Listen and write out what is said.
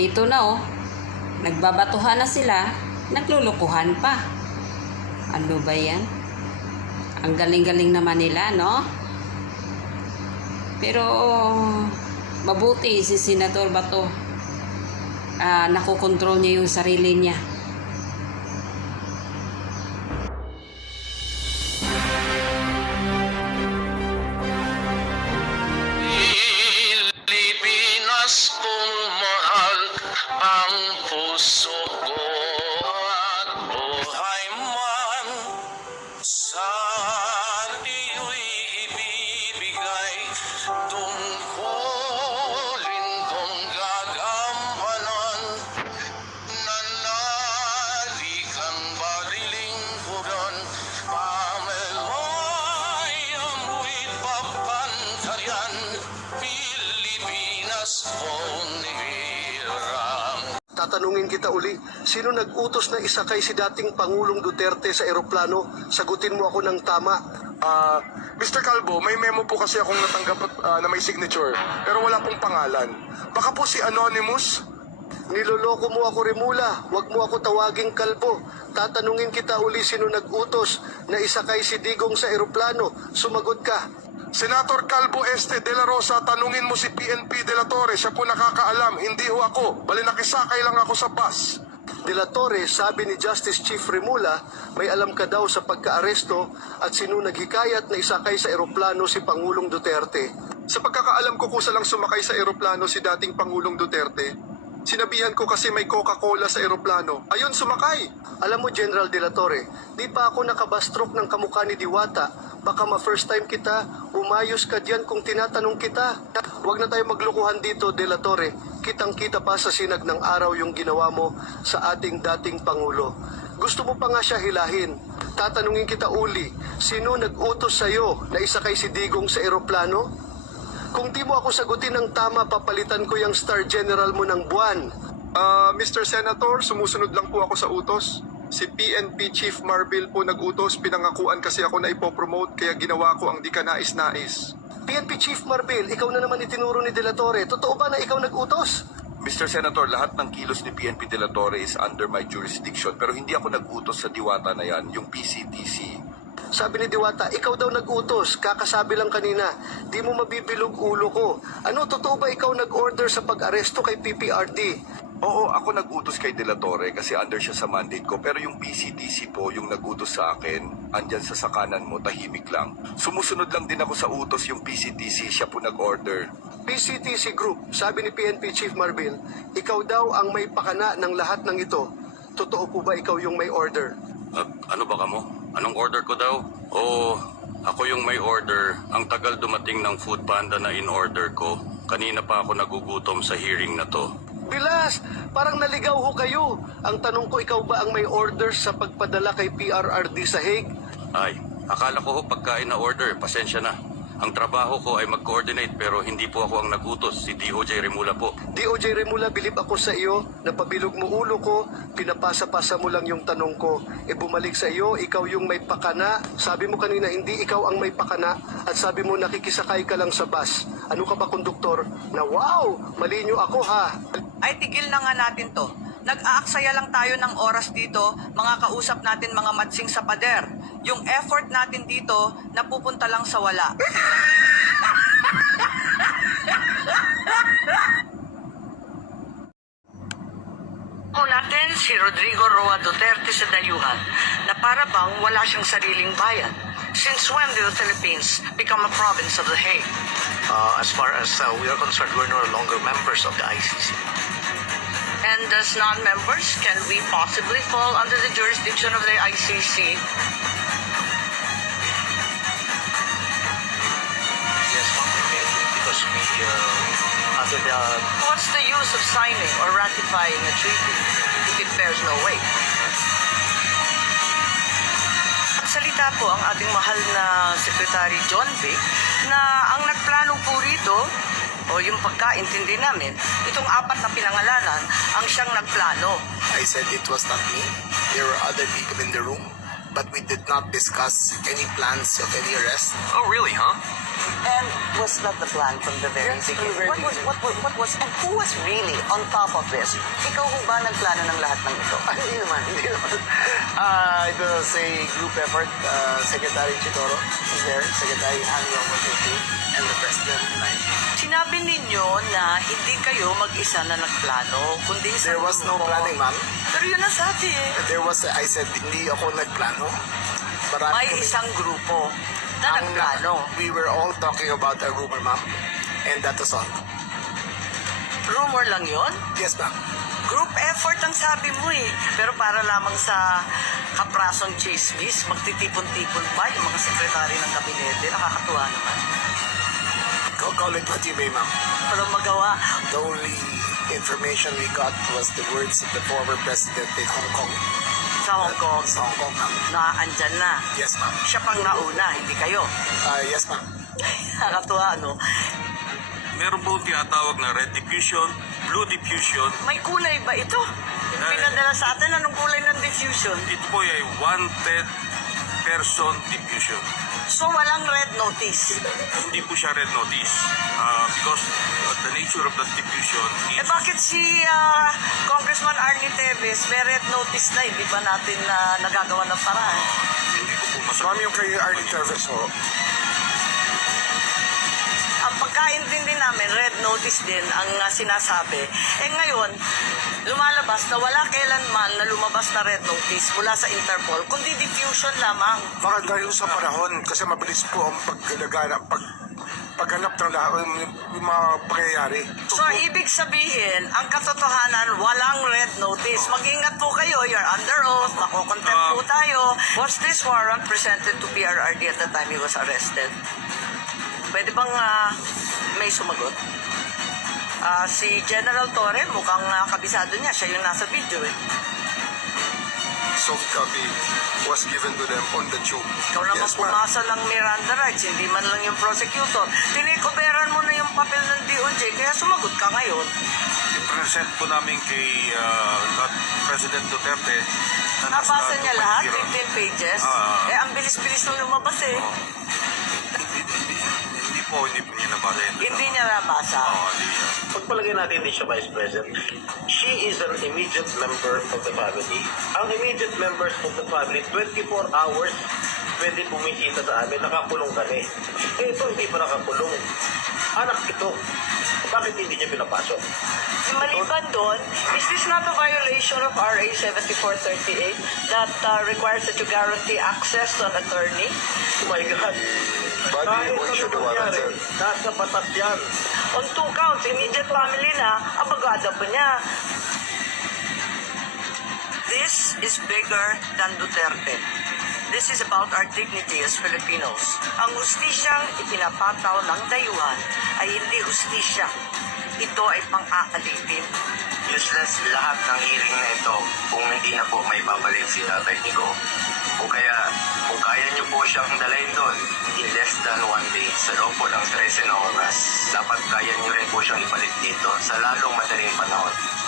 Ito na oh. Nagbabatuhan na sila. Naglulukuhan pa. Ano ba yan? Ang galing-galing naman nila, no? Pero mabuti si Senator Bato. Ah, nakokontrol niya yung sarili niya. soul. Tatanungin kita uli, sino nag-utos na isakay si dating Pangulong Duterte sa eroplano? Sagutin mo ako ng tama. Ah, Mr. Calvo, may memo po kasi akong natanggap ah, na may signature, pero wala pong pangalan. Baka po si Anonymous? Niloloko mo ako, Rimula. Huwag mo ako tawaging kalbo. Tatanungin kita uli sino nag-utos na isakay si Digong sa eroplano. Sumagot ka. Senator Calvo Este de la Rosa, tanungin mo si PNP de la Torre. Siya po nakakaalam, hindi ho ako. Bali nakisakay lang ako sa bus. De la Torre, sabi ni Justice Chief Rimula, may alam ka daw sa pagkaaresto at sino naghikayat na isakay sa eroplano si Pangulong Duterte. Sa pagkakaalam ko kusa lang sumakay sa eroplano si dating Pangulong Duterte. Sinabihan ko kasi may Coca-Cola sa eroplano. Ayun, sumakay. Alam mo, General De La Torre, di pa ako nakabastrok ng kamukha ni Diwata. Baka ma-first time kita, umayos ka diyan kung tinatanong kita. Huwag na tayo maglukuhan dito, De La Torre. Kitang-kita pa sa sinag ng araw yung ginawa mo sa ating dating Pangulo. Gusto mo pa nga siya hilahin. Tatanungin kita uli, sino nag-utos sa'yo na isakay si Digong sa eroplano? Kung di mo ako sagutin ng tama, papalitan ko yung Star General mo ng buwan. Ah, Mr. Senator, sumusunod lang po ako sa utos. Si PNP Chief Marbil po nag-utos, pinangakuan kasi ako na ipopromote kaya ginawa ko ang di ka nais-nais. PNP Chief Marbil, ikaw na naman itinuro ni De La Torre. Totoo ba na ikaw nag-utos? Mr. Senator, lahat ng kilos ni PNP de la Torre is under my jurisdiction pero hindi ako nag-utos sa diwata na yan, yung PCTC. Sabi ni Diwata, ikaw daw nag-utos. Kakasabi lang kanina, di mo mabibilog ulo ko. Ano, totoo ba ikaw nag-order sa pag-aresto kay PPRD? Oo, ako nag-utos kay de la Torre kasi under siya sa mandate ko pero yung PCTC po, yung nag-utos sa akin, andyan sa sakanan mo, tahimik lang. Sumusunod lang din ako sa utos yung PCTC, siya po nag-order. PCTC Group, sabi ni PNP Chief Marbil, ikaw daw ang may pakana ng lahat ng ito. Totoo po ba ikaw yung may order? Ah, ano ba ka mo? Anong order ko daw? Oo, ako yung may order. Ang tagal dumating ng food panda na in order ko. Kanina pa ako nagugutom sa hearing na to. Bilas, parang naligaw ho kayo. Ang tanong ko, ikaw ba ang may order sa pagpadala kay PRRD sa Hague? Ay, akala ko ho pagkain na order. Pasensya na. Ang trabaho ko ay mag-coordinate pero hindi po ako ang nagutos. Si DOJ Remula po. DOJ Remula, bilib ako sa iyo, napabilog mo ulo ko, pinapasa-pasa mo lang yung tanong ko. E bumalik sa iyo, ikaw yung may pakana. Sabi mo kanina, hindi ikaw ang may pakana. At sabi mo, nakikisakay ka lang sa bus. Ano ka ba, konduktor? Na wow, malinyo ako ha. ay tigil na nga natin to. Nag-aaksaya lang tayo ng oras dito, mga kausap natin mga matsing sa pader. Yung effort natin dito, napupunta lang sa wala. O natin si Rodrigo Roa Duterte sa dayuhan na para bang wala siyang sariling bayan. Since when did the Philippines become a province of the Hague? Uh, as far as uh, we are concerned, we're no longer members of the ICC. And as non-members, can we possibly fall under the jurisdiction of the ICC? Yes, ma'am, we may, because we, uh, under the What's the use of signing or ratifying a treaty if it bears no weight? Salita po ang ating mahal na Secretary John Vic na ang nagplano po rito o yung pagkaintindi namin, itong apat na pinangalanan ang siyang nagplano. I said it was not me. There were other people in the room. But we did not discuss any plans of any arrest. Oh, really, huh? And was that the plan from the very beginning? What was, what, was, what was, and who was really on top of this? Ikaw ho ba nagplano ng lahat ng ito? hindi naman, hindi naman. Uh, it was a group effort. Uh, Secretary Chitoro was there, Secretary Annie Romualdez, and the President I. Sinabi ninyo na hindi kayo mag-isa na nagplano, kundi isang There was no grupo. planning, ma'am. Pero yun ang sabi eh. There was, I said, hindi ako nagplano. Marami May kami- isang grupo na Ang- nagplano. We were all talking about a rumor, ma'am. And that was all. Rumor lang yon. Yes, ma'am. Group effort ang sabi mo eh. Pero para lamang sa kaprasong chismis, magtitipon-tipon pa yung mga sekretary ng kabinete. Nakakatuwa naman. Call, call it what you may, ma'am. Walang magawa. The only information we got was the words of the former president in Hong Kong. Sa Hong Kong, Sa Hong Kong, ma'am. na andyan na. Yes, ma'am. Siya pang nauna, hindi kayo. Uh, yes, ma'am. Nakakatuwa, no? Meron po tinatawag na red diffusion, blue diffusion. May kulay ba ito? Yung Eh. pinadala sa atin, anong kulay ng diffusion? Ito po ay wanted person diffusion. So, walang red notice. Hindi po siya red notice uh, because uh, the nature of the diffusion Eh is bakit si ah, Congressman Arnie Teves may red notice na hindi pa natin na nagagawa ng paraan? hindi ko po masagot. Ma'am, yung kay Arnie Travis, ho, Ang pagkaintindi namin, red notice din ang ah, sinasabi. Eh ngayon, lumalabas na wala kailanman na lumabas na red notice mula sa Interpol, kundi diffusion lamang. Baka dahil sa panahon, kasi mabilis po ang paglaganap, pag, paghanap ng lahat, yung, mga pangyayari. So, ibig sabihin, ang katotohanan, walang red notice. Mag-ingat po kayo, you're under oath, makokontent po tayo. Was this warrant presented to PRRD at the time he was arrested? Pwede bang ah, may sumagot? Ah, si General Torre, mukhang ah, kabisado niya. Siya yung nasa video eh. Soft copy was given to them on the tube. Ikaw naman Yes, pumasa ng Miranda rights, hindi man lang yung prosecutor. Tinikoberan mo na yung papel ng DOJ, kaya sumagot ka ngayon. I-present po namin kay uh, President Duterte na Nabasa niya lahat, 2.0. 15 pages. Ah. eh, ang bilis-bilis nung lumabas eh. Hindi, hindi, hindi po, hindi nabasa yun. Hindi niya nabasa. Oo, hindi. Pagpalagay natin hindi siya vice president, she is an immediate member of the family. Ang immediate members of the family, 24 hours pwede bumisita sa amin, nakakulong kami. Eh ito hindi pa nakakulong. Anak ito. Bakit hindi niya pinapasok? Maliban doon, is this not a violation of RA 7438 that uh, requires that you guarantee access to an attorney? Oh my God. Body ano the warrant, mangyari, sir. Nasa batas yan. On two counts, immediate family na, abagada pa niya. This is bigger than Duterte. This is about our dignity as Filipinos. Ang hustisyang ipinapataw ng dayuhan ay hindi hustisya. Ito ay pang-aalipin. Useless lahat ng hearing na ito kung hindi na po may babalik si Tatay Nico. O kaya, kung kaya niyo po siyang dalayin doon in less than one day sa loob po ng 13 na oras, dapat kaya niyo rin po siyang ibalik dito sa lalong madaling panahon.